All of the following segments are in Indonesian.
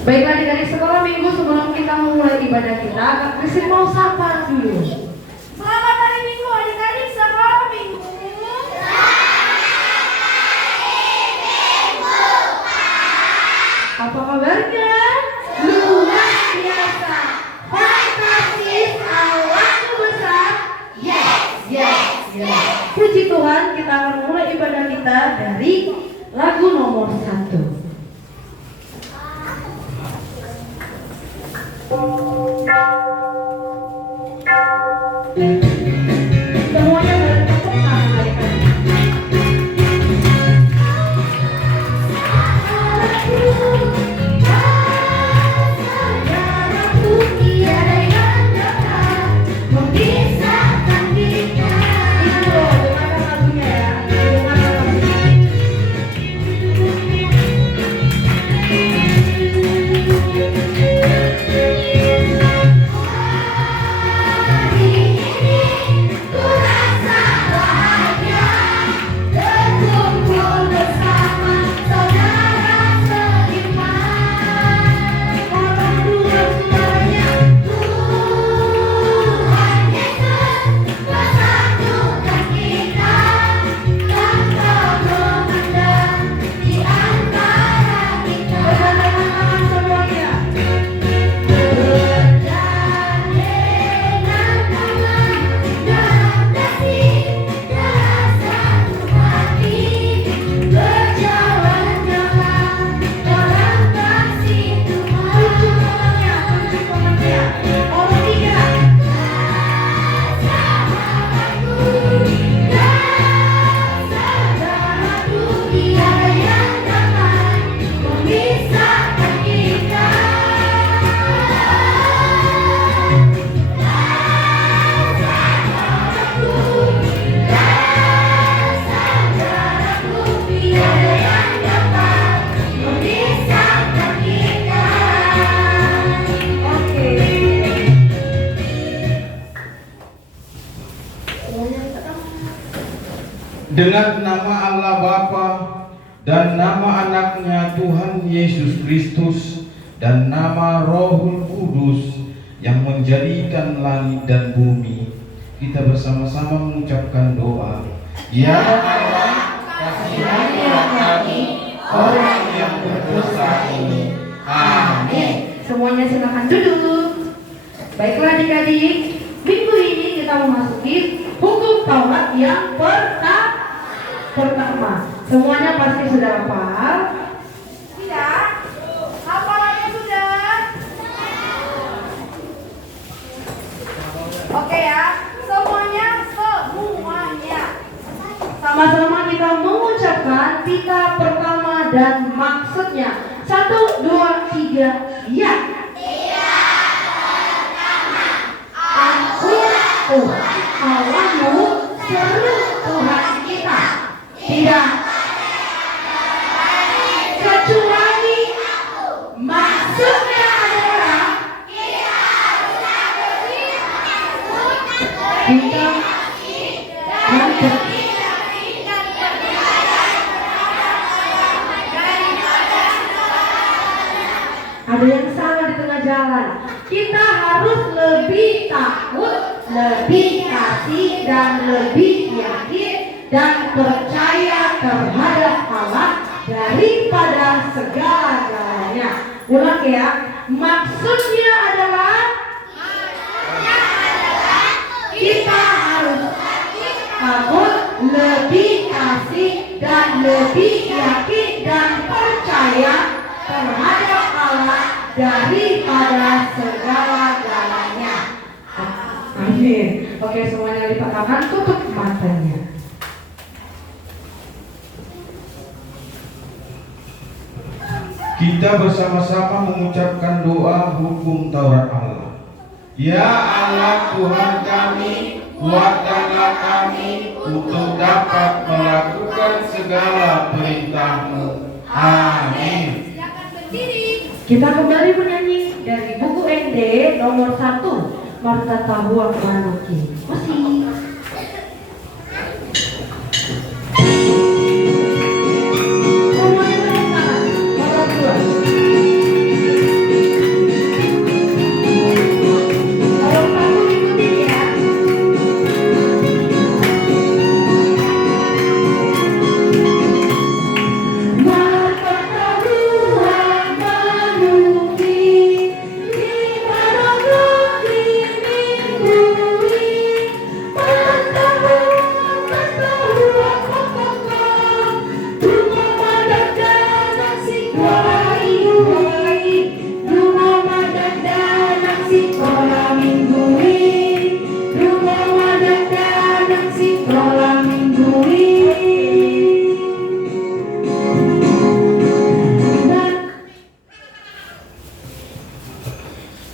Baiklah adik-adik sekolah minggu, sebelum kita memulai ibadah kita, Kak Kristin mau sapa dulu. Selamat hari Minggu adik-adik sekolah minggu. Apa kabarnya? Luar biasa. Fantastis, Allahku besar. Yes, yes, yes. Puji Tuhan, kita akan mulai ibadah kita dari lagu nomor 1. Semuanya bertepuk tangan adik-adik. Saudaraku tiada yang dapat memisahkan kita. Itu loh, dengarkan lagunya ya. Dengarkan lagunya. Dengan nama Allah Bapa dan nama anaknya Tuhan Yesus Kristus dan nama Rohul Kudus yang menjadikan langit dan bumi, kita bersama-sama mengucapkan doa. Ya Allah, kasihanilah kami orang yang berdosa ini. Amin. Semuanya silakan duduk. Baiklah adik-adik, minggu ini kita memasuki hukum Taurat yang pertama. Semuanya pasti sudah hafal. Tidak? Hafalannya sudah? Oke ya, semuanya. Sama-sama kita mengucapkan pita pertama dan maksudnya. 1, 2, 3, ya. Aku Tuhan Allahmu, seru Tuhan kita. Tidak kecuali maksudnya adalah Ada yang salah di tengah jalan. Kita harus lebih takut, lebih kasih, dan lebih yakin dan percaya terhadap Allah daripada segala-galanya. Ulang ya. Maksudnya adalah kita harus takut, lebih kasih, dan lebih yakin dan percaya terhadap Allah daripada segala-galanya. Amin. Oke, semuanya lipat tangan, tutup matanya. Kita bersama-sama mengucapkan doa hukum Taurat Allah. Ya Allah Tuhan kami, kuatkanlah kami untuk dapat melakukan segala perintah-Mu. Amin. Silakan berdiri. Kita kembali menyanyi dari buku ND nomor 1, Marta Tahuang Manuki. Masih.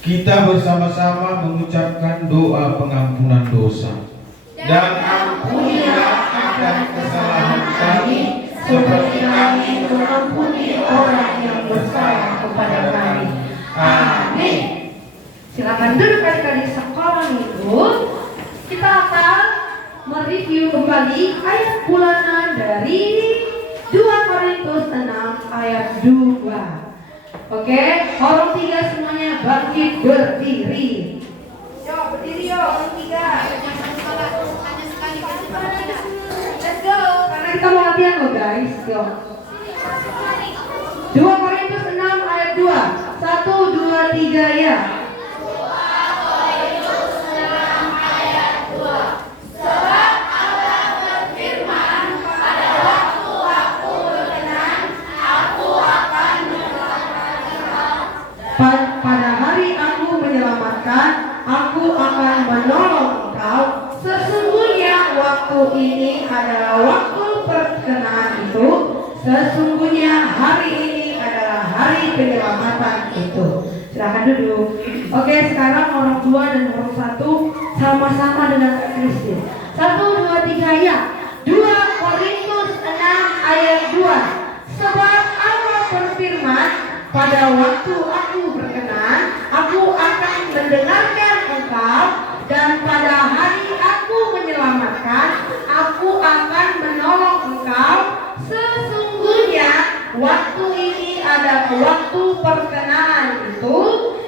Kita bersama-sama mengucapkan doa pengampunan dosa. Dan ampunilah akan kesalahan kami, seperti kami mengampuni orang yang bersalah kepada kami. Amin. Silakan duduk adik-adik sekolah minggu. Kita akan mereview kembali ayat bulanan dari 2 Korintus 6 ayat 2. Oke, orang 3 semuanya bangkit berdiri. Yo, berdiri yo, orang 3. Hanya sekali. Let's go. Karena kita mau latihan loh guys. Yo. 2 Korintus 6 ayat 2. 1, 2, 3 ya. Pada hari aku menyelamatkan, aku akan menolong engkau. Sesungguhnya waktu ini adalah waktu perkenaan itu. Sesungguhnya hari ini adalah hari penyelamatan itu. Silahkan duduk. Oke, sekarang orang 2 dan orang 1 sama-sama dengan Kak Kristin. 1, 2, 3 ya. 2 Korintus 6 ayat 2. Sebab Allah berfirman, pada waktu aku berkenan, aku akan mendengarkan engkau, dan pada hari aku menyelamatkan, aku akan menolong engkau. Sesungguhnya waktu ini adalah waktu perkenan itu.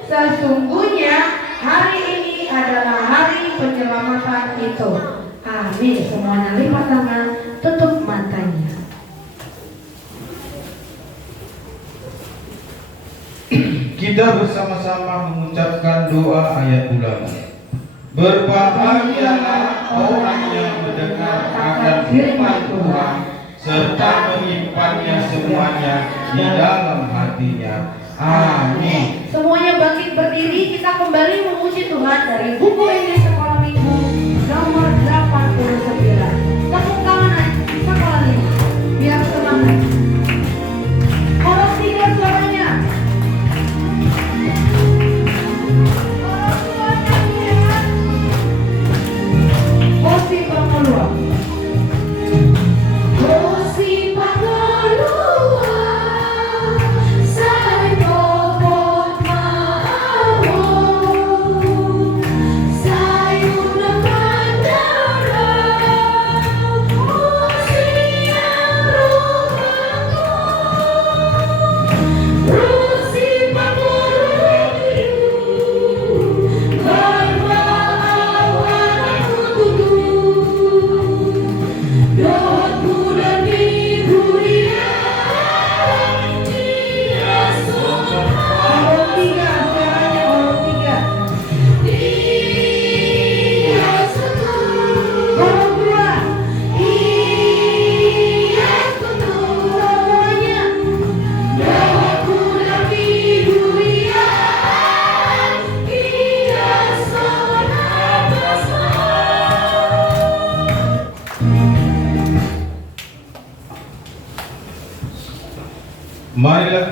Sesungguhnya hari ini adalah hari penyelamatan itu. Amin. Semuanya lipat tangan, tutup matanya. Kita bersama-sama mengucapkan doa ayat bulanan. Berbahagialah orang yang mendengar akan firman Tuhan serta menyimpannya semuanya di dalam hatinya. Amin. Semuanya bangkit berdiri, kita kembali memuji Tuhan dari buku ini sekolah minggu nomor 89. Tepuk tangan sekolah ini biar semangat. Orang 3 suaranya. Osi Pangolua. Osi Pangolua. Saya pokok mau. Saya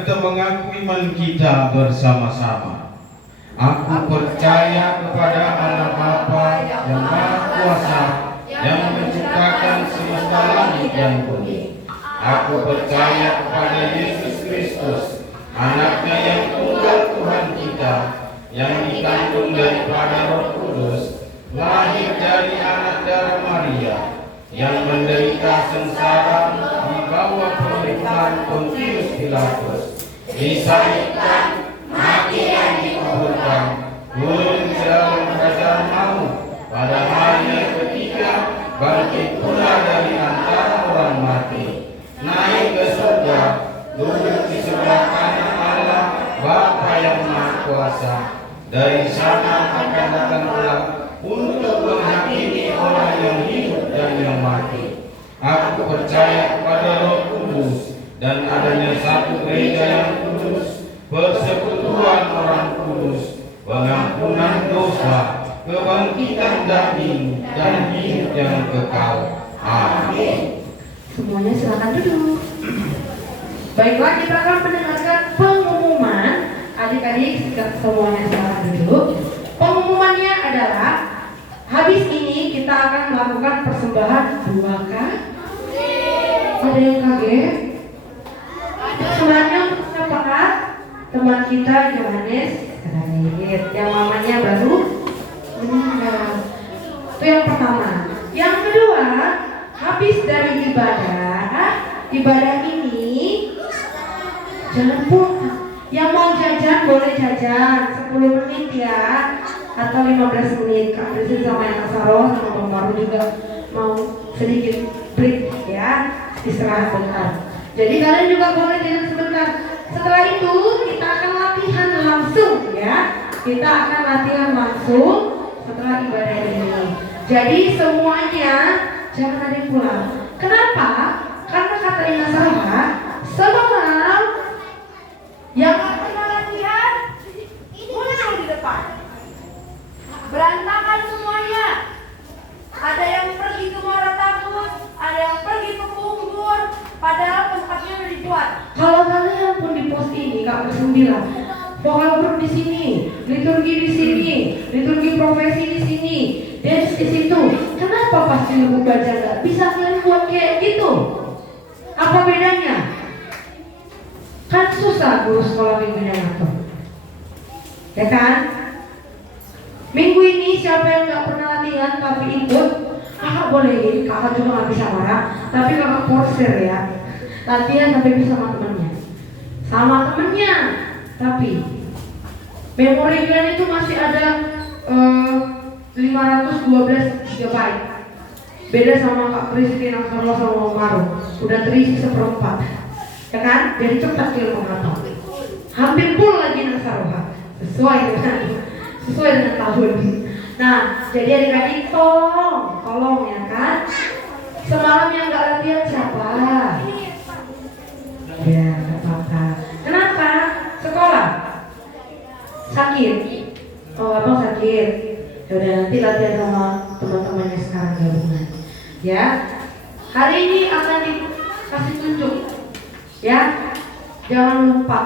kita mengaku iman kita bersama-sama. Aku percaya kepada Allah Bapa yang Maha Kuasa, yang menciptakan semesta langit dan bumi. Aku percaya kepada Yesus Kristus, anaknya yang tunggal Tuhan kita, yang dikandung daripada Roh Kudus, lahir dari anak darah Maria, yang menderita sengsara di bawah pemerintahan Pontius Pilatus, disalibkan, mati dan dikuburkan, turun ke dalam kerajaan maut, pada hari yang ketiga bangkit pula dari antara orang mati, naik ke surga, duduk di sebelah kanan Allah Bapa yang Maha Kuasa. Dari sana akan datang pula untuk menghakimi orang yang hidup dan yang mati. Aku percaya kepada Roh Kudus dan adanya satu gereja yang kudus, persekutuan orang kudus, pengampunan dosa, kebangkitan daging, dan hidup yang kekal. Amin. Semuanya silakan duduk. Baiklah, kita akan mendengarkan pengumuman. Adik-adik semuanya silakan duduk. Pengumumannya adalah habis ini kita akan melakukan persembahan 2K. Ada yang kaget? Sebenarnya untuk siapa, Kak? Teman kita Yohanes Kadait, yang mamanya baru meninggal. Itu yang pertama. Yang kedua, habis dari ibadah ini jangan pulang. Yang mau jajan boleh jajan 10 menit ya, atau 15 menit. Kak Prisi sama yang Asaro sama Bang Maru juga mau sedikit break ya, istirahat bentar. Jadi kalian juga boleh jajan sebentar. Setelah itu kita akan latihan langsung ya. Kita akan latihan langsung setelah ibadah ini. Jadi semuanya jangan ada yang pulang. Kenapa? Karena kata Ina Sarah, semalam yang Pernah latihan? Muncul di depan. Berantakan semuanya. Ada yang pergi ke Muara Takut, ada yang pergi ke Bunggur, padahal tempatnya udah dibuat. kalau kalian pun di pos ini, Kak Prisi bilang, vokal group di sini, liturgi di sini, liturgi profesi di sini, dance di situ. Kenapa pas di buku baca nggak bisa kalian buat kayak gitu? Apa bedanya? Kan susah guru sekolah minggunya ngatur, ya kan? Minggu ini siapa yang nggak pernah latihan tapi ikut, kakak bolehin, kakak juga nggak bisa marah, tapi kakak forcer ya, latihan sampai bisa sama temennya. Tapi memori kalian itu masih ada 512 GB. Beda sama Kak Christine sama Maru, udah terisi 1/4, ya kan? Jadi cepat kalian menghafal. Hampir full lagi Nasaroha, sesuai dengan tahun. Nah, jadi adik-adik tolong ya kan. Semalam yang nggak latihan siapa? Ya, nggak apa-apa. Kenapa? Sekolah sakit. Oh, abang sakit. Yaudah, nanti latihan sama teman-temannya sekarang gabungan. Ya, hari ini akan dikasih tunjuk. Ya, jangan lupa.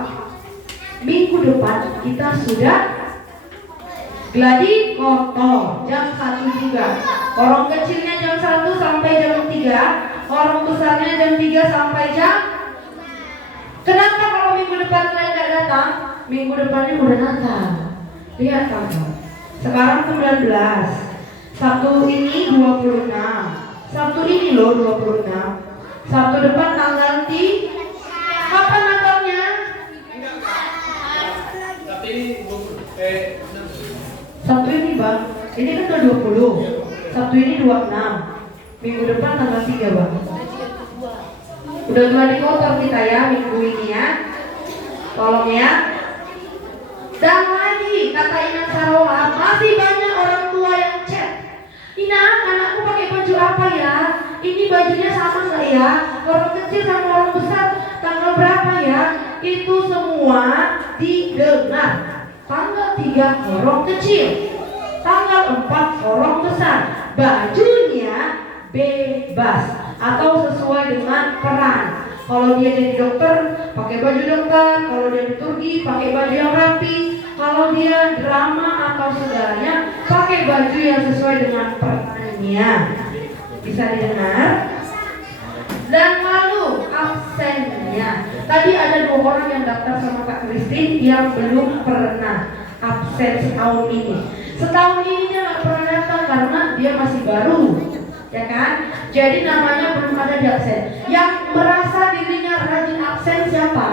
Minggu depan kita sudah gladi kotor jam 1 juga. Orang kecilnya jam 1 sampai jam 3, orang besarnya jam 3 sampai jam. Kenapa kalau minggu depan kalian nggak datang? Minggu depannya udah Natal. Lihat kamu. Sekarang 19. Sabtu ini 26. Sabtu ini loh 26. Sabtu depan tanggal 3. Kapan Natalnya? Sabtu ini bang, ini kan udah 20. Sabtu ini 26. Minggu depan tanggal 3 bang. Udah gladi kotor kita ya minggu ini ya. Tolong ya. Dan lagi kata Ina Saroha, masih banyak orang tua yang chat. Ina, anakku pakai baju apa ya? Ini bajunya sama nggak ya? Orang kecil sama orang besar tanggal berapa ya? Itu semua didengar. Tanggal 3 orang kecil, tanggal 4 orang besar. Bajunya bebas atau sesuai dengan peran. Kalau dia jadi dokter, pakai baju dokter. Kalau dia liturgi, pakai baju yang rapi. Kalau dia drama atau saudaranya, pakai baju yang sesuai dengan perannya. Bisa didengar? Dan lalu absennya. Tadi ada 2 orang yang daftar sama Kak Christine yang belum pernah absen setahun ini. Setahun ini dia nggak pernah datang karena dia masih baru, ya kan? Jadi namanya belum ada di absen. Yang merasa dirinya rajin absen siapa?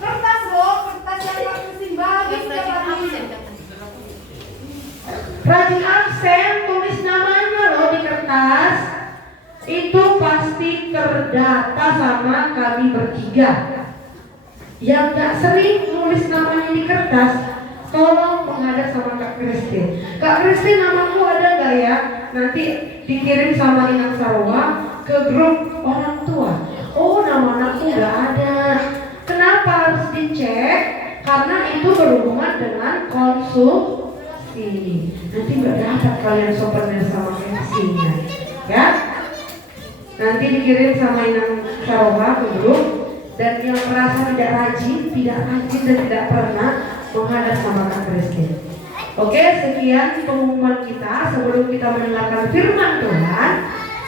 Kertas loh, kertas yang Kak bagi setiap hari. Rajin absen, tulis namanya loh di kertas. Itu pasti terdata sama kami bertiga. Yang gak sering nulis namanya di kertas, tolong menghadap sama Kak Christine. Kak Christine, namamu ada gak ya? Nanti dikirim sama Inang Sarawak ke grup orang tua. Oh, nama anakku gak ada. Kenapa harus dicek? Karena itu berhubungan dengan konsumsi. Nanti gak dapat kalian souvenir sama MC-nya, ya? Nanti dikirim sama Inang Sarawak ke grup. Dan yang merasa tidak rajin dan tidak pernah menghadap sama Kak Christine. Oke, sekian pengumuman kita. Sebelum kita mendengarkan firman Tuhan,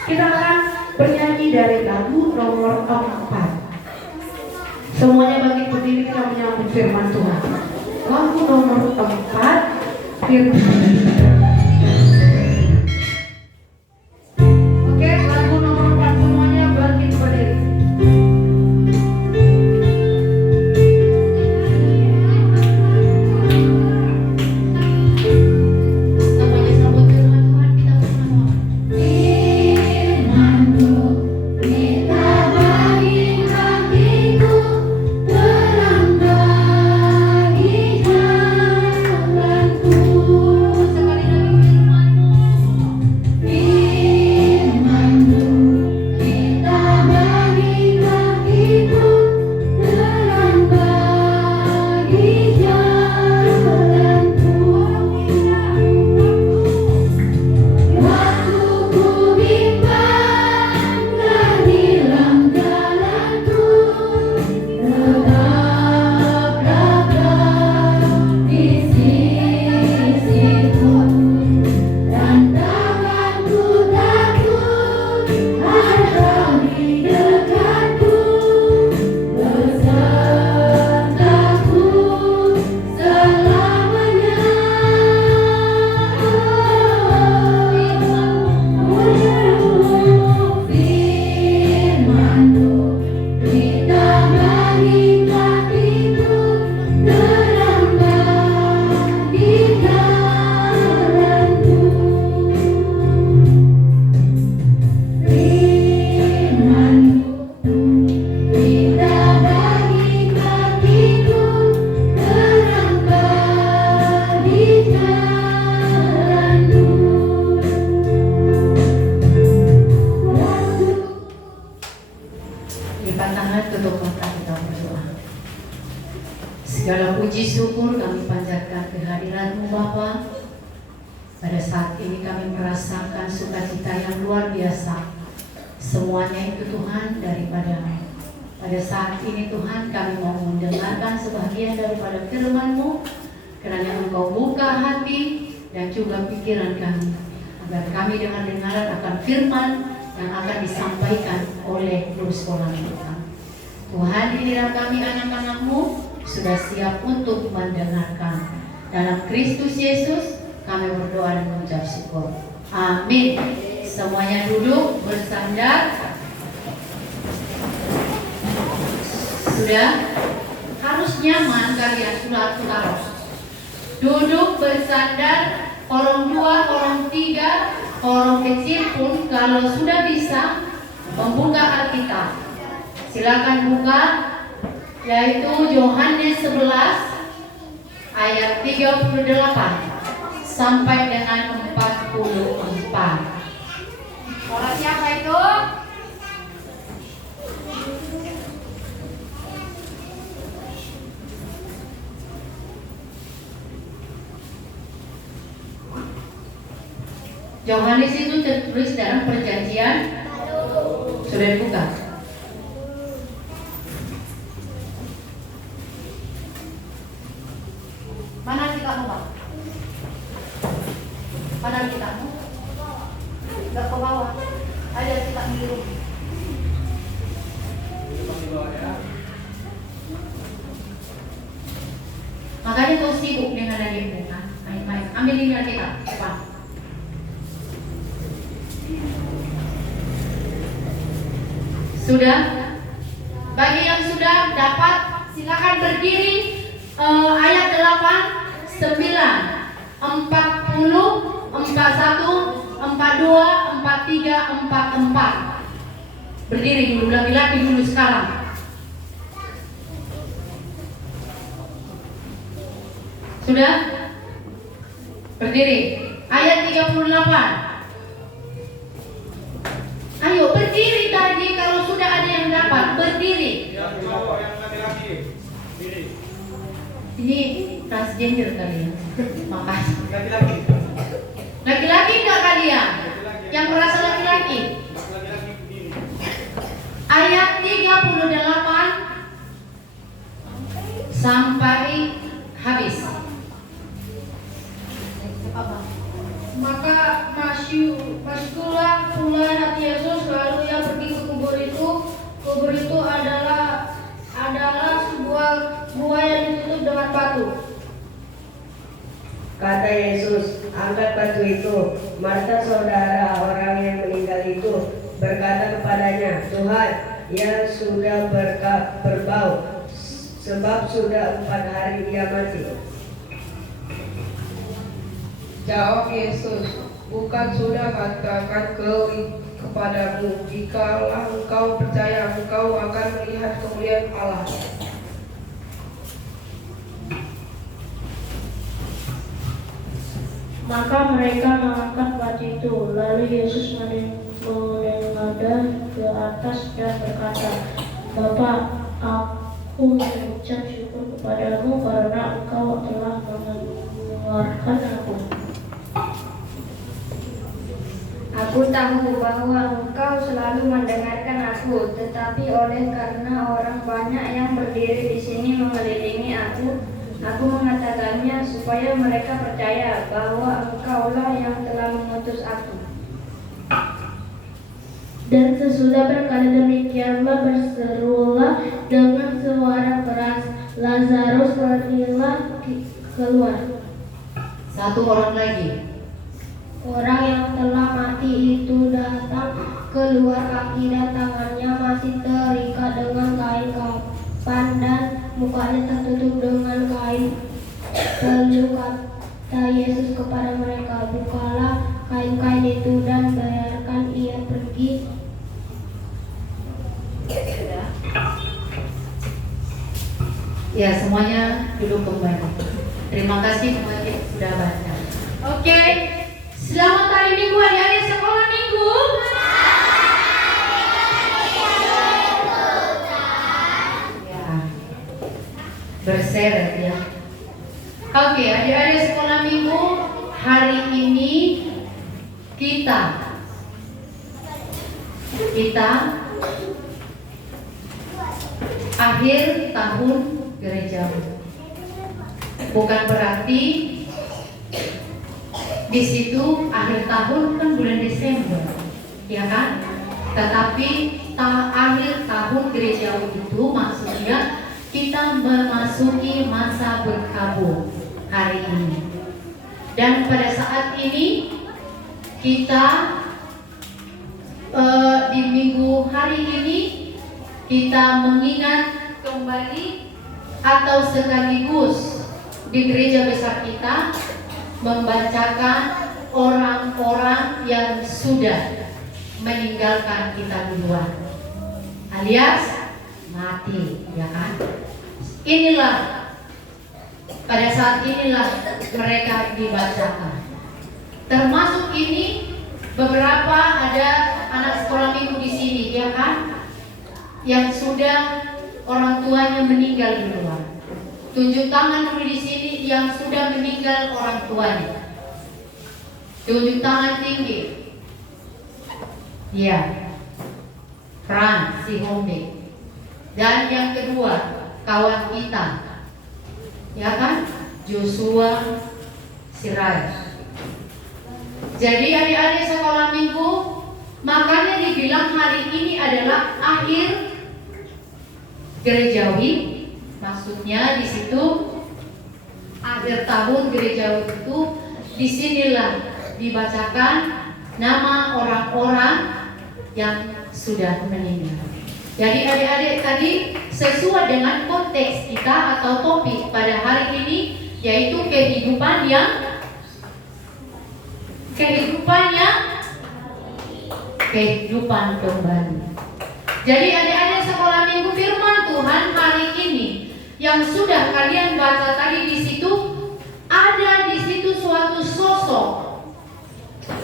kita akan bernyanyi dari lagu nomor 4. Semuanya bangkit berdiri, kita menyambut firman Tuhan. Lagu nomor 4, firman. Oke, lagu nomor 4, semuanya bangkit berdiri. Segala puji syukur kami panjatkan kehadiran-Mu Bapa. Pada saat ini kami merasakan sukacita yang luar biasa. Semuanya itu Tuhan daripada-Mu. Pada saat ini Tuhan kami mau mendengarkan sebagian daripada firman-Mu, kiranya Engkau buka hati dan juga pikiran kami, agar kami dengan dengaran akan firman yang akan disampaikan oleh guru sekolah Tuhan. Tuhan, inilah kami anak-anak-Mu sudah siap untuk mendengarkan. Dalam Kristus Yesus kami berdoa dan mengucap syukur. Amin. Semuanya duduk bersandar. Sudah? Harus nyaman kalian surat-surat. Duduk bersandar. Kolom 2, kolom 3, kolom kecil pun kalau sudah bisa membuka Alkitab. Silakan buka, yaitu Yohanes 11 ayat 38 sampai dengan 44. Suara siapa itu? Yohanes itu tertulis dalam perjanjian. Sudah dibuka? Mana kita Bang? Mana kita? Enggak ke bawah. Ada kita di rumah. Makanya kau sibuk dengan adikmu kan? Main-main. Ambil ini kita, cepat. Sudah? Bagi yang sudah dapat, silakan berdiri. Ayat 8, 9, 40, 41, 42, 43, 44. Berdiri dulu, laki-laki dulu sekarang. Sudah? Berdiri. Ayat 38. Ayo berdiri tadi kalau sudah ada yang dapat. Berdiri. Yang cowok, yang laki-laki. Diri. Ini transgender kalian. Makasih. Laki-laki. Laki-laki enggak kalian? Yang merasa laki-laki? Laki-laki berdiri. Ayat 38 sampai habis. Maka masuklah pula hati Yesus, lalu ia pergi ke kubur itu. Kubur itu adalah sebuah gua yang ditutup dengan batu. Kata Yesus, angkat batu itu. Marta, saudara orang yang meninggal itu, berkata kepadanya, Tuhan, ia sudah berbau, sebab sudah 4 hari dia mati. Jawab Yesus, bukan sudah katakan kepadamu, jikalau engkau percaya, engkau akan melihat kemuliaan Allah. Maka mereka mengangkat batu itu. Lalu Yesus menengadah ke atas dan berkata, Bapa, aku mengucap syukur kepadamu karena engkau telah mendengarkan aku. Aku tahu bahwa engkau selalu mendengarkan aku, tetapi oleh karena orang banyak yang berdiri di sini mengelilingi aku mengatakannya supaya mereka percaya bahwa engkaulah yang telah mengutus aku. Dan sesudah berkata demikianlah berserulah dengan suara keras, Lazarus larilah keluar. Satu orang lagi. Orang yang telah mati itu datang keluar, kaki dan tangannya masih terikat dengan kain kapan dan mukanya tertutup dengan kain. Lalu kata Yesus kepada mereka, bukalah kain-kain itu dan biarkan ia pergi. Ya, semuanya duduk kembali. Terima kasih teman-teman sudah baca. Oke. Selamat hari Minggu, adik-adik sekolah Minggu. Ya, berseret ya. Oke, adik-adik sekolah Minggu, hari ini kita akhir tahun gereja. Bukan berarti di situ akhir tahun kan bulan Desember, ya kan? Tetapi akhir tahun gerejawi itu maksudnya kita memasuki masa berkabung hari ini. Dan pada saat ini kita di minggu hari ini kita mengingat kembali atau sekaligus di gereja besar kita membacakan orang-orang yang sudah meninggalkan kita duluan, alias mati, ya kan? Inilah pada saat inilah mereka dibacakan. Termasuk ini beberapa ada anak sekolah minggu di sini, ya kan? Yang sudah orang tuanya meninggal duluan. Tunjuk tangan dulu di sini yang sudah meninggal orang tuanya. Tunjuk tangan tinggi. Ya, Fran, si Dan yang kedua, kawan kita, ya kan? Joshua Sirait. Jadi adik-adik sekolah minggu, makanya dibilang hari ini adalah akhir gerejawi. Maksudnya di situ akhir tahun gerejawi itu disinilah dibacakan nama orang-orang yang sudah meninggal. Jadi adik-adik tadi sesuai dengan konteks kita atau topik pada hari ini, yaitu kehidupan kembali. Jadi adik-adik sekolah minggu, firman Tuhan hari ini yang sudah kalian baca tadi di situ, ada di situ suatu sosok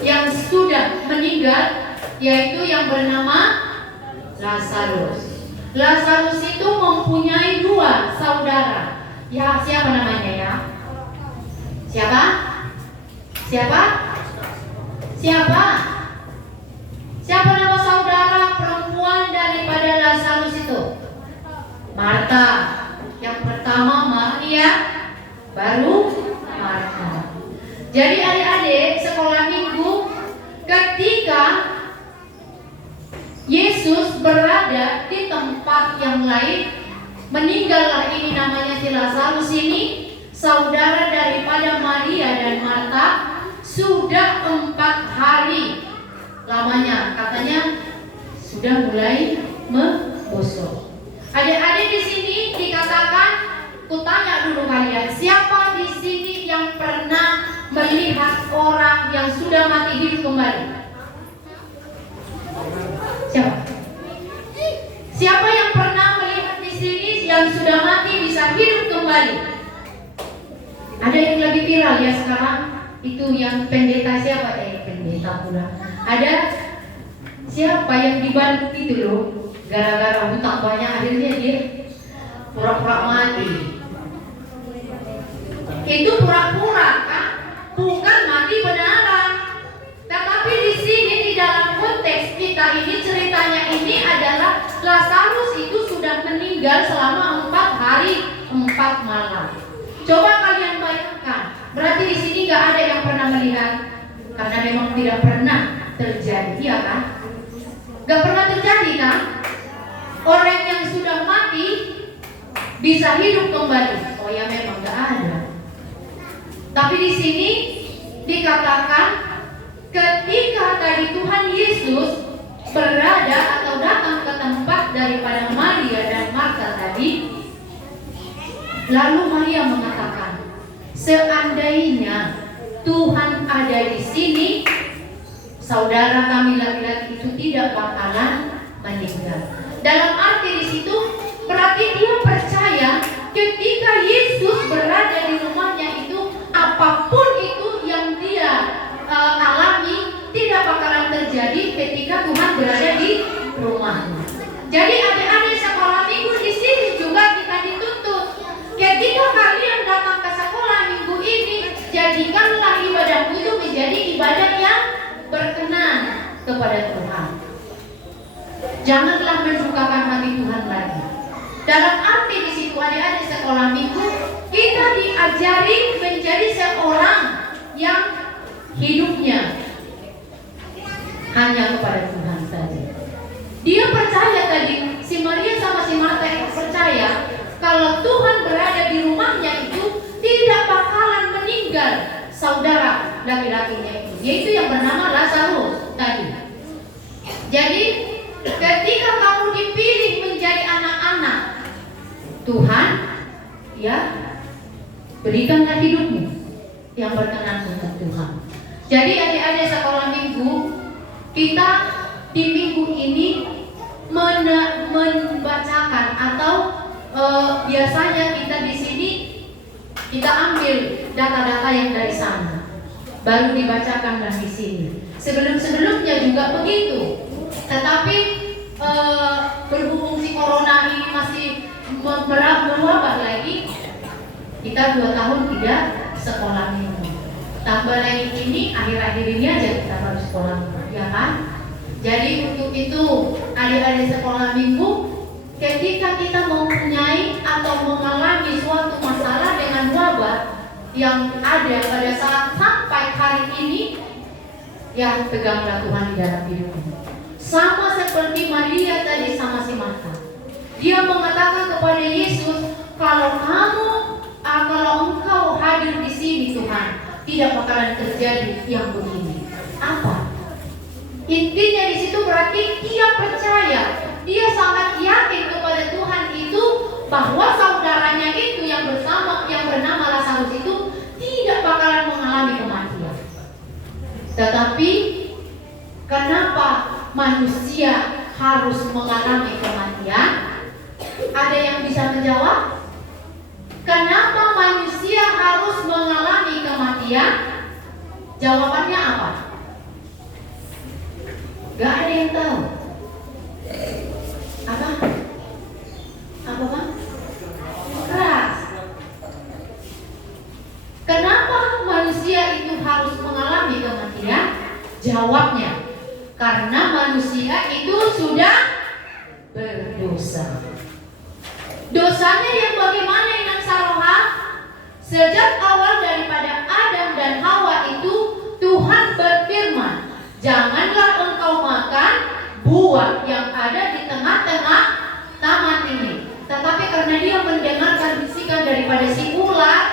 yang sudah meninggal, yaitu yang bernama Lazarus. Lazarus itu mempunyai 2 saudara. Ya, siapa namanya ya? Siapa? Siapa nama saudara perempuan daripada Lazarus itu? Marta. Yang pertama Maria, baru Marta. Jadi adik-adik sekolah minggu, ketika Yesus berada di tempat yang lain, meninggallah ini namanya si Lazarus ini, saudara daripada Maria dan Marta, sudah 4 hari lamanya, katanya sudah mulai membusuk. Adik-adik di sini dikatakan, kutanya dulu kalian, siapa di sini yang pernah melihat orang yang sudah mati hidup kembali? Siapa yang pernah melihat di sini yang sudah mati bisa hidup kembali? Ada yang lagi viral ya sekarang, itu yang pendeta siapa? Pendeta pula. Ada siapa yang dibantu itu loh, gara-gara hutang banyak akhirnya dia pura-pura mati. Itu pura-pura kan, bukan mati beneran. Tetapi di sini di dalam konteks kita ini, ceritanya ini adalah Lazarus itu sudah meninggal selama 4 hari 4 malam. Coba kalian bayangkan, berarti di sini nggak ada yang pernah melihat, karena memang tidak pernah terjadi, ya kan? Nggak pernah terjadi kan? Orang yang sudah mati bisa hidup kembali. Oh ya, memang nggak ada. Tapi di sini dikatakan ketika tadi Tuhan Yesus berada atau datang ke tempat daripada Maria dan Marta tadi, lalu Maria mengatakan, seandainya Tuhan ada di sini, saudara kami laki-laki itu tidak bakalan meninggal. Dalam arti di situ berarti dia percaya ketika Yesus berada di rumahnya itu, apapun itu yang dia alami tidak bakalan terjadi ketika Tuhan berada di rumahnya. Jadi adik-adik sekolah minggu di sini juga kita dituntut, ketika kalian datang ke sekolah minggu ini, jadikanlah ibadahmu itu menjadi ibadah yang berkenan kepada Tuhan. Janganlah mendukakan hati Tuhan lagi. Dalam arti di situ adik-adik sekolah minggu, kita diajari menjadi seorang yang hidupnya hanya kepada Tuhan saja. Dia percaya tadi, si Maria sama si Marta itu percaya kalau Tuhan berada di rumahnya itu tidak bakalan meninggal saudara laki-lakinya itu, yaitu yang bernama Lazarus tadi. Jadi ketika kamu dipilih menjadi anak-anak Tuhan, ya, berikanlah hidupmu yang berkenan untuk Tuhan. Jadi adik-adik sekolah minggu, kita di minggu ini membacakan atau biasanya kita di sini kita ambil data-data yang dari sana, baru dibacakanlah di sini. Sebelum-sebelumnya juga begitu. Tetapi berhubung si corona ini masih berwabah lagi, kita 2 tahun tidak sekolah minggu. Tambah lagi ini akhir-akhir ini aja kita baru sekolah minggu, ya kan? Jadi untuk itu adik-adik sekolah minggu, ketika kita mempunyai atau mengalami suatu masalah dengan wabah, yang ada pada saat sampai hari ini, ya peganglah Tuhan di dalam hidupmu. Sama seperti Maria tadi sama si Marta. Dia mengatakan kepada Yesus, kalau engkau hadir di sini Tuhan, tidak bakalan terjadi yang begini. Apa? Intinya di situ berarti dia percaya, dia sangat yakin kepada Tuhan itu bahwa saudaranya itu yang bernama Lazarus itu tidak bakalan mengalami kematian. Tetapi kenapa manusia harus mengalami kematian? Ada yang bisa menjawab? Kenapa manusia harus mengalami kematian? Jawabannya apa? Gak ada yang tahu. Apa? Apa bang? Keras. Kenapa manusia itu harus mengalami kematian? Jawabnya, karena manusia itu sudah berdosa. Dosanya yang bagaimana Inang Saroha? Sejak awal daripada Adam dan Hawa itu Tuhan berfirman, janganlah engkau makan buah yang ada di tengah-tengah taman ini. Tetapi karena dia mendengarkan bisikan daripada si ular,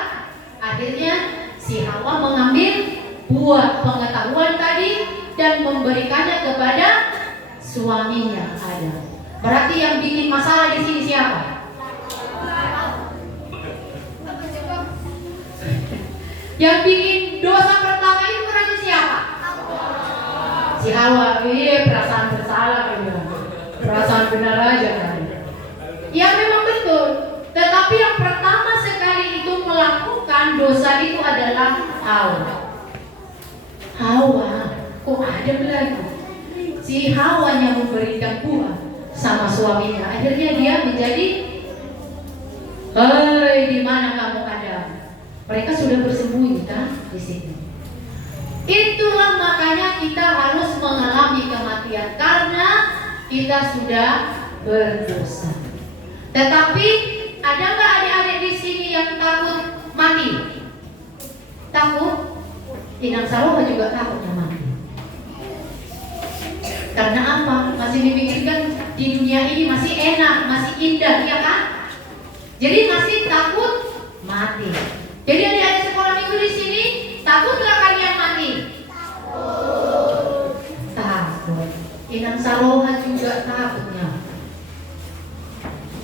akhirnya si Hawa mengambil buah pengetahuan tadi dan memberikannya kepada suaminya Adam. Berarti yang bikin masalah di sini siapa? Yang bikin dosa pertama itu berarti siapa? Si Hawa. Iya, perasaan bersalah kan, perasaan benar aja kan. Ya memang betul. Tetapi yang pertama sekali itu melakukan dosa itu adalah Hawa. Hawa, kok Adam lagi? Si Hawanya memberikan buah sama suaminya. Akhirnya dia menjadi, hei, di mana kamu Adam? Mereka sudah bersembunyi kan di sini. Itulah makanya kita harus mengalami kematian karena kita sudah berdosa. Tetapi ada nggak adik-adik di sini yang takut mati? Takut? Inang Saroha juga takutnya mati. Karena apa? Masih dipikirkan di dunia ini masih enak, masih indah, ya kan? Jadi masih takut mati. Jadi adik-adik sekolah minggu di sini, takut nggak kalian mati? Takut. Inang Saroha juga takutnya.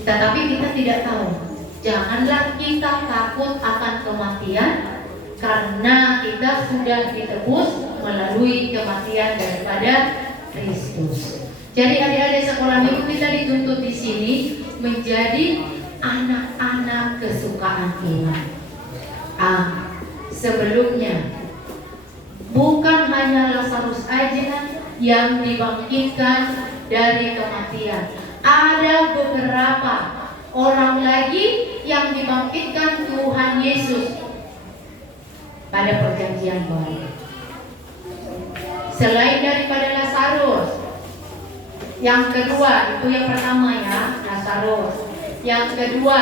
Tetapi kita tidak tahu. Janganlah kita takut akan kematian, karena kita sudah ditebus melalui kematian daripada Kristus. Jadi adik-adik sekolah minggu kita dituntut di sini menjadi anak-anak kesukaan Tuhan. Sebelumnya bukan hanya Lazarus aja yang dibangkitkan dari kematian. Ada beberapa orang lagi yang dibangkitkan Tuhan Yesus pada perjanjian baru. Selain daripada Lazarus, yang kedua, itu yang pertama ya, Lazarus. Yang kedua,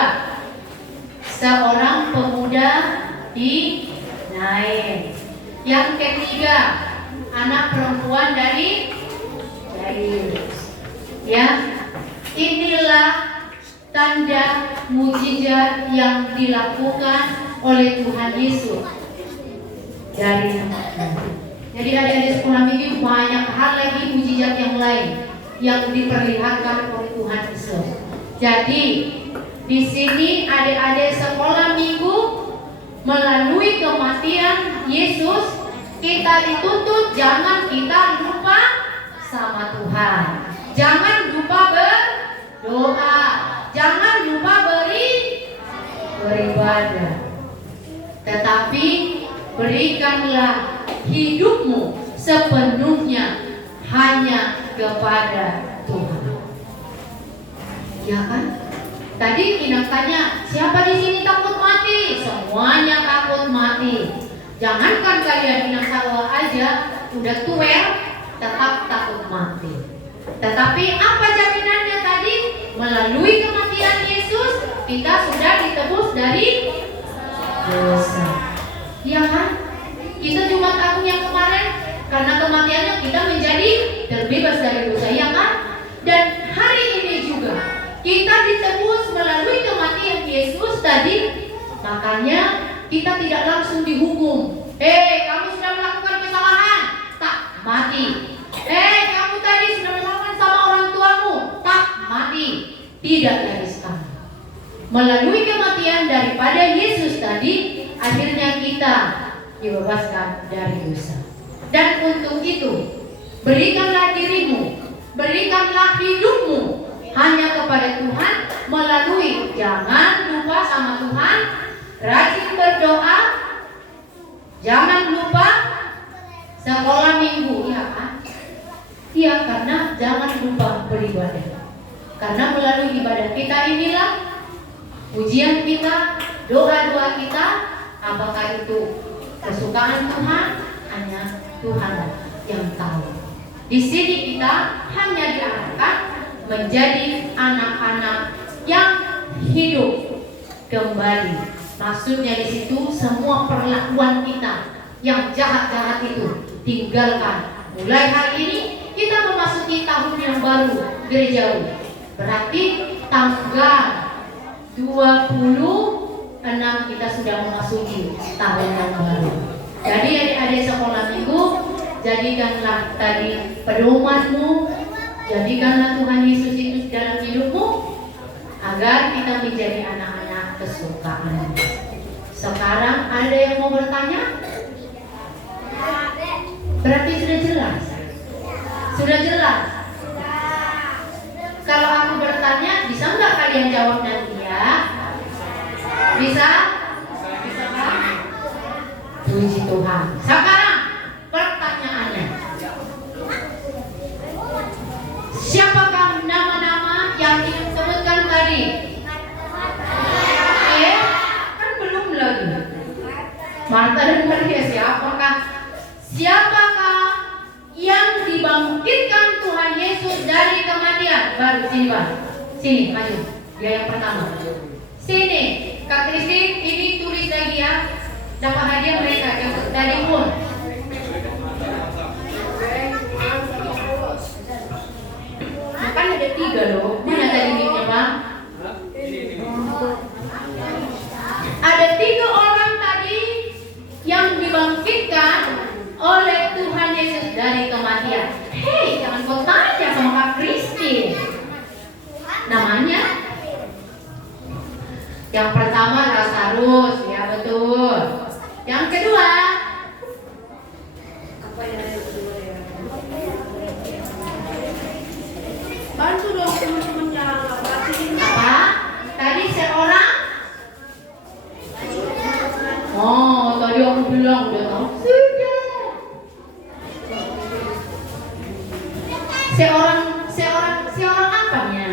seorang pemuda di Nain. Yang ketiga, anak perempuan dari Jairus. Ya, inilah tanda mujizat yang dilakukan oleh Tuhan Yesus dari tempatnya. Jadi adik-adik sekolah minggu banyak hal lagi mujizat yang lain yang diperlihatkan oleh Tuhan Yesus. Jadi di sini adik-adik sekolah minggu melalui kematian Yesus kita dituntut jangan kita lupa sama Tuhan. Jangan lupa berdoa. Jangan lupa beribadah. Tetapi berikanlah hidupmu sepenuhnya hanya kepada Tuhan. Ya kan? Tadi Inang tanya, siapa di sini takut mati? Semuanya takut mati. Jangankan kalian Inang Saroha aja udah tuer tetap takut mati. Tetapi apa jaminannya tadi? Melalui kematian Yesus kita sudah ditebus dari dosa. Iya kan? Kita Jumat Agung yang kemarin karena kematiannya kita menjadi terbebas dari dosa, ya kan? Dan hari ini juga kita ditebus melalui kematian Yesus tadi. Makanya kita tidak langsung dihukum. Kamu sudah melakukan kesalahan, tak mati. Kamu tadi sudah melakukan sama orang tuamu, tak mati. Tidak dari sekarang. Melalui kematian daripada Yesus tadi, akhirnya kita dibebaskan dari dosa. Dan untuk itu, berikanlah dirimu, berikanlah hidupmu hanya kepada Tuhan melalui, jangan lupa sama Tuhan, rajin berdoa, jangan lupa sekolah minggu, ya kan? Iya, karena jangan lupa beribadah. Karena melalui ibadah kita inilah ujian kita, doa-doa kita, apakah itu kesukaan Tuhan, hanya Tuhan yang tahu. Di sini kita hanya diarahkan menjadi anak-anak yang hidup kembali. Maksudnya di situ semua perlakuan kita yang jahat-jahat itu tinggalkan. Mulai hari ini kita memasuki tahun yang baru gerejawi. Berarti tanggal 26 kita sudah memasuki tahun yang baru. Jadi adik-adik sekolah minggu, jadikanlah tadi pedomanmu, jadikanlah Tuhan Yesus itu dalam hidupmu, agar kita menjadi anak-anak kesukaan. Sekarang ada yang mau bertanya? Berarti sudah jelas? Sudah jelas? Kalau aku bertanya, bisa nggak kalian jawab nanti ya? Bisa? Bisa kan? Puji Tuhan. Sekarang pertanyaannya, siapakah nama-nama yang ingin sebutkan tadi? Kan belum lagi. Marta dan Maria, siapakah yang dibangkitkan Tuhan Yesus dari kematian? Baru sini Bang, sini maju. Dia yang pertama. Sini, Kak Kristin, ini tulis lagi ya. Dapat hadiah mereka yang dari pun. Kan ada 3 loh. Mana tadi mic-nya Bang? Ada 3 orang tadi yang dibangkitkan oleh Tuhan Yesus dari kematian. Jangan kau tanya sama Kak Kristin. Namanya? Yang pertama Lazarus, ya betul. Yang kedua, Bantu dong teman-temannya. apa? Tadi seorang? Oh, tadi aku bilang udah tahu. Seorang apanya?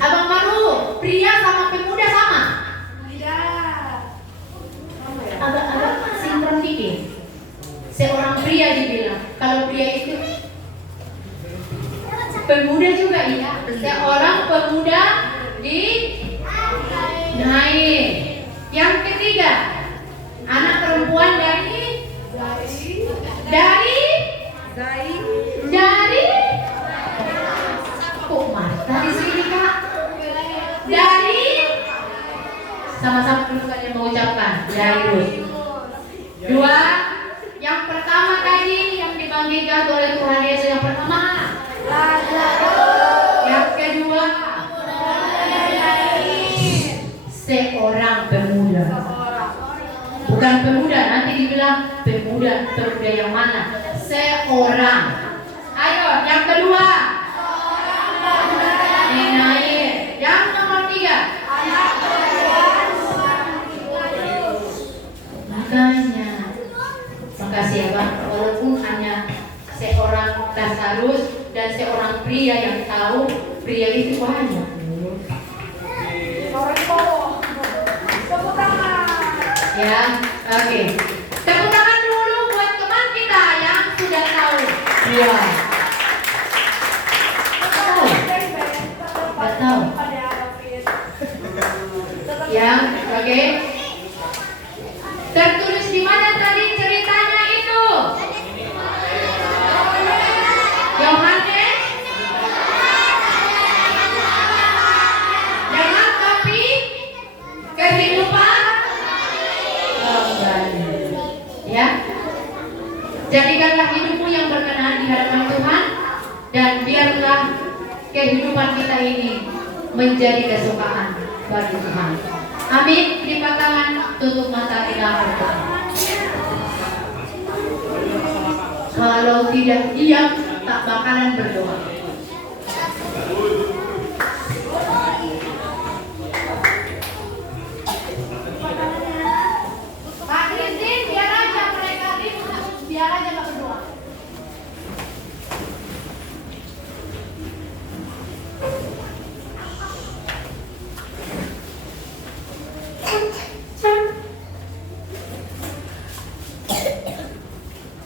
Abang Maru, pria sama pemuda sama? Agak sinkron dikit. Seorang pria dibilang. Kalau pria itu pemuda juga iya. Seorang pemuda di Nain. Yang ketiga, anak perempuan dari kok Marta di sini Kak? Dari sama-sama dulu kalian mengucapkan Jairus. 2, yang pertama tadi yang dibangkitkan oleh Tuhan Yesus, yang pertama yang kedua seorang pemuda. Bukan pemuda, nanti dibilang pemuda yang mana? Seorang. Ayo, yang kedua Nain. Yang nomor 3 makanya. Makasih ya Bang. Walaupun hanya seorang Lazarus dan seorang pria yang tahu, pria itu banyak. Ya, oke. Tepuk tangan dulu buat teman kita yang sudah tahu. Iya. Tahu. Ya, oke. kehidupan kita ini menjadi kesukaan bagi Tuhan. Amin. Lipat tangan, tutup mata, kita berdoa. Kalau tidak diam, tak bakalan berdoa. Pak Christine, biar aja mereka biar aja nggak berdoa.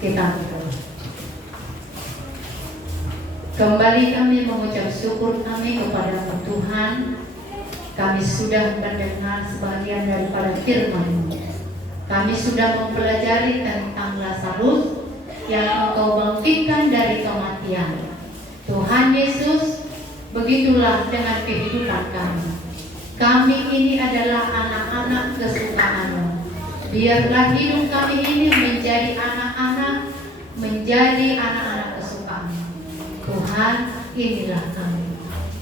Kita berdoa. Kembali kami mengucap syukur kami kepada Tuhan. Kami sudah mendengar sebagian daripada firman-Mu. Kami sudah mempelajari tentang Lazarus yang Engkau bangkitkan dari kematian. Tuhan Yesus, begitulah dengan kehidupan kami. Kami ini adalah anak-anak kesukaan-Mu. Biarlah hidup kami ini menjadi anak-anak, menjadi anak-anak kesukaan-Mu. Tuhan, inilah kami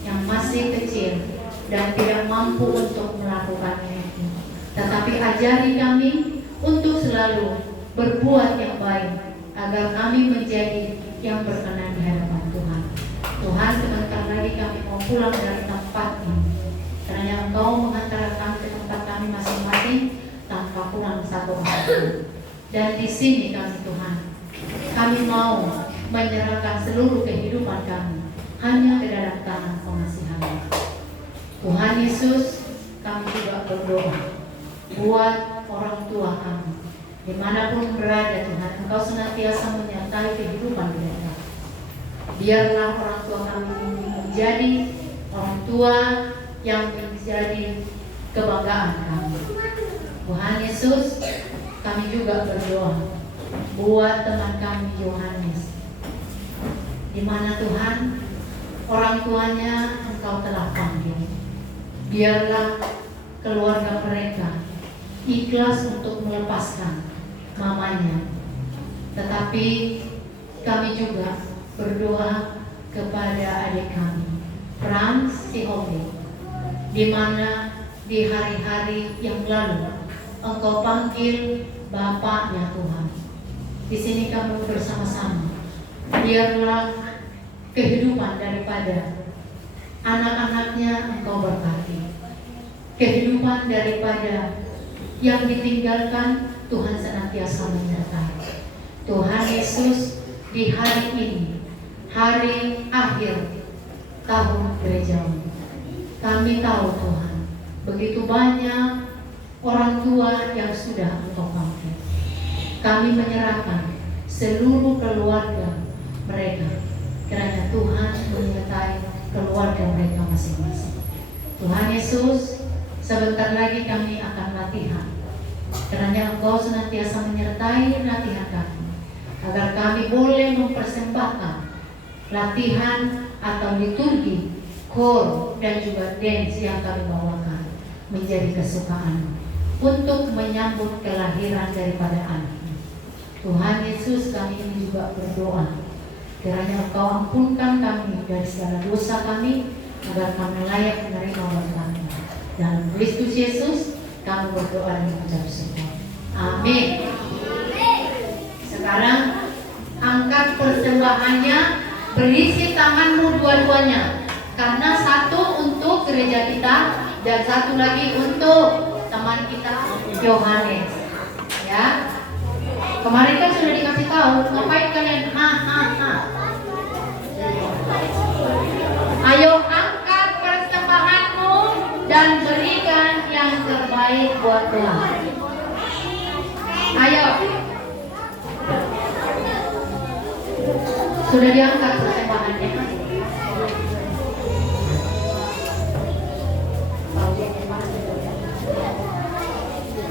yang masih kecil dan tidak mampu untuk melakukannya itu. Tetapi ajari kami untuk selalu berbuat yang baik agar kami menjadi yang berkenan di hadapan Tuhan. Tuhan, sebentar lagi kami mau pulang dari tempat ini, karena Engkau mengantar kami ke tempat kami masing-masing tanpa kurang satu orang. Dan di sini kami Tuhan, kami mau menyerahkan seluruh kehidupan kami hanya ke dalam tangan pengasihan-Mu. Tuhan Yesus, kami juga berdoa buat orang tua kami dimanapun berada. Tuhan, Engkau senantiasa menyertai kehidupan mereka. Biarlah orang tua kami ini menjadi orang tua yang menjadi kebanggaan kami. Tuhan Yesus, kami juga berdoa buat teman kami Yohanes, di mana Tuhan orang tuanya Engkau telah panggil. Biarlah keluarga mereka ikhlas untuk melepaskan mamanya. Tetapi kami juga berdoa kepada adik kami Frans Sihobi, di mana di hari-hari yang lalu Engkau panggil bapaknya Tuhan. Di sini kami bersama-sama. Biarlah kehidupan daripada anak-anaknya Engkau berkati. Kehidupan daripada yang ditinggalkan, Tuhan senantiasa menyertai. Tuhan Yesus, di hari ini, hari akhir tahun gerejawi, kami tahu Tuhan, begitu banyak orang tua yang sudah Engkau panggil. Kami menyerahkan seluruh keluarga mereka, kiranya Tuhan menyertai keluarga mereka masing-masing. Tuhan Yesus, sebentar lagi kami akan latihan, kiranya Engkau senantiasa menyertai latihan kami, agar kami boleh mempersembahkan latihan atau liturgi, kor, dan juga dance yang kami bawakan menjadi kesukaan untuk menyambut kelahiran daripada anak. Tuhan Yesus, kami ini juga berdoa, kiranya Engkau ampunkan kami dari segala dosa kami, agar kami layak menerima wahyu-Mu. Dalam Kristus Yesus, kami berdoa dan mengucap syukur. Amin. Sekarang angkat persembahannya, berisi tanganmu dua-duanya, karena satu untuk gereja kita dan satu lagi untuk teman kita Yohanes. Ya, kemarin kan sudah dikasih tahu, ngapain kalian ha. Ayo angkat persembahanmu dan berikan yang terbaik buat Tuhan. Ayo. Sudah diangkat persembahannya.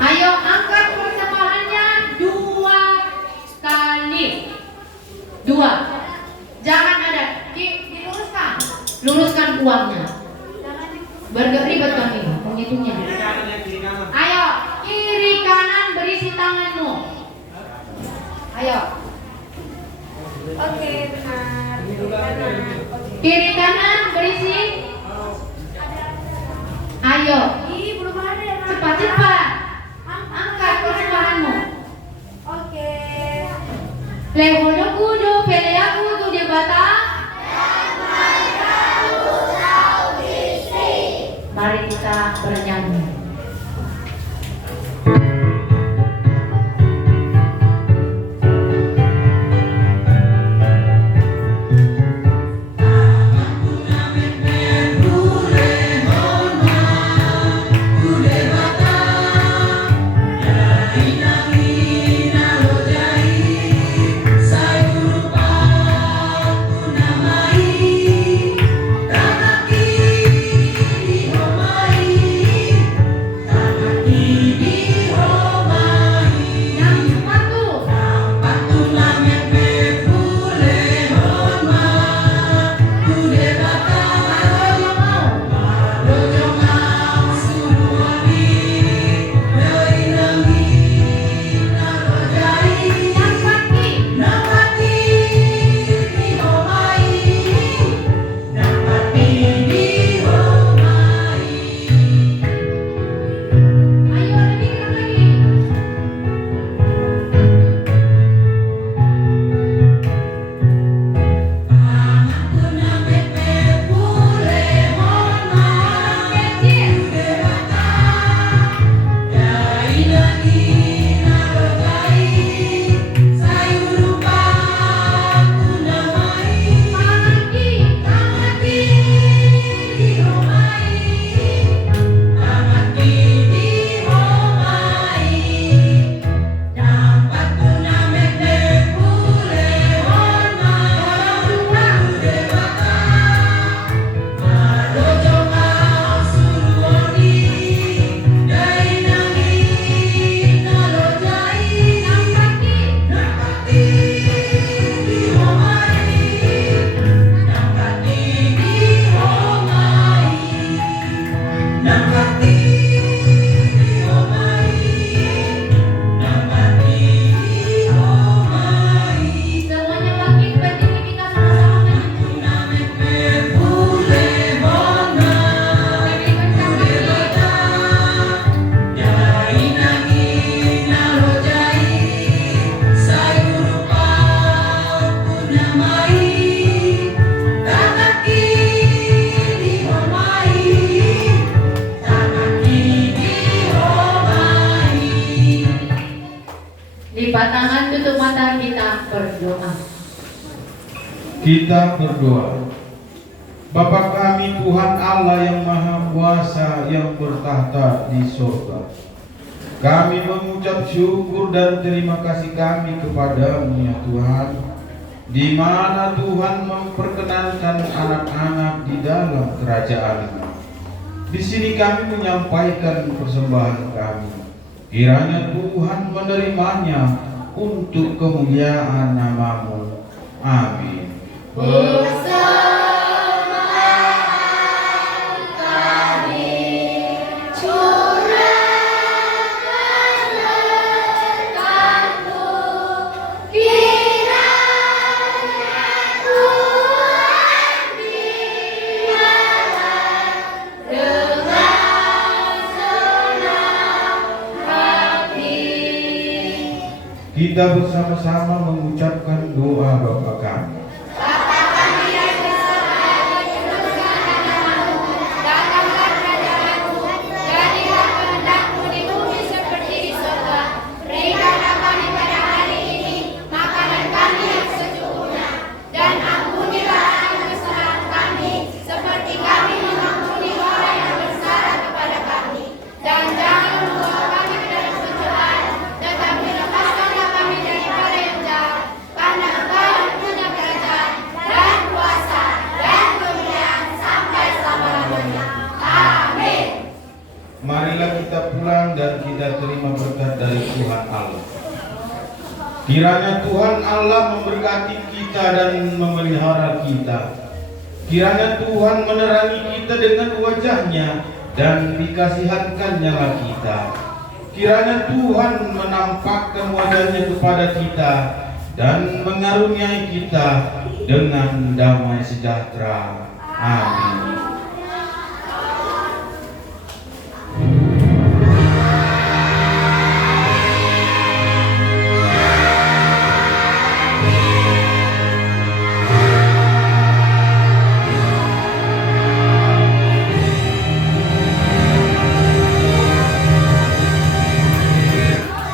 Ayo angkat persembahannya 2 kali. 2. Jangan ada diluruskan. Luruskan uangnya. Bergeribet kami menghitungnya. Ayo, kiri kanan berisi tanganmu. Ayo. Oke, benar. Kanan. Oke. Kiri kanan berisik. Ayo, cepat-cepat. Angkat persembahanmu. Oke. Lehono kudu, pelea kudu di batang. Mari kita bernyanyi. Lipat tangan, tutup mata, kita berdoa. Kita berdoa. Bapa kami Tuhan Allah yang Maha Kuasa yang bertahta di surga, kami mengucap syukur dan terima kasih kami kepadamu ya Tuhan, di mana Tuhan memperkenankan anak-anak di dalam kerajaan-Mu. Di sini kami menyampaikan persembahan kami. Kiranya Tuhan menerimanya untuk kemuliaan nama-Mu. Amin. Kita bersama-sama mengucapkan doa Bapa kami. Marilah kita pulang dan kita terima berkat dari Tuhan Allah. Kiranya Tuhan Allah memberkati kita dan memelihara kita. Kiranya Tuhan menerangi kita dengan wajahnya dan dikasihankannya kita. Kiranya Tuhan menampakkan wajahnya kepada kita dan mengaruniai kita dengan damai sejahtera. Amin.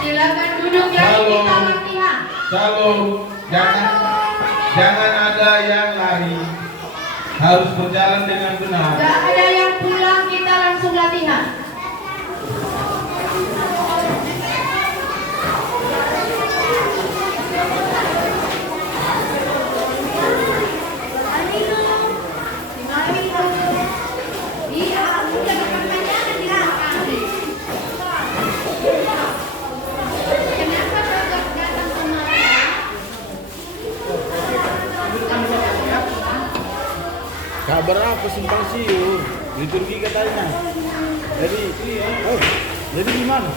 Silakan duduk lagi, kita latihan. Shalom, jangan ada yang lari, harus berjalan dengan benar. Gak ada yang pulang, kita langsung latihan. Kabar apa simpang siur? Liturgi katanya. Jadi gimana?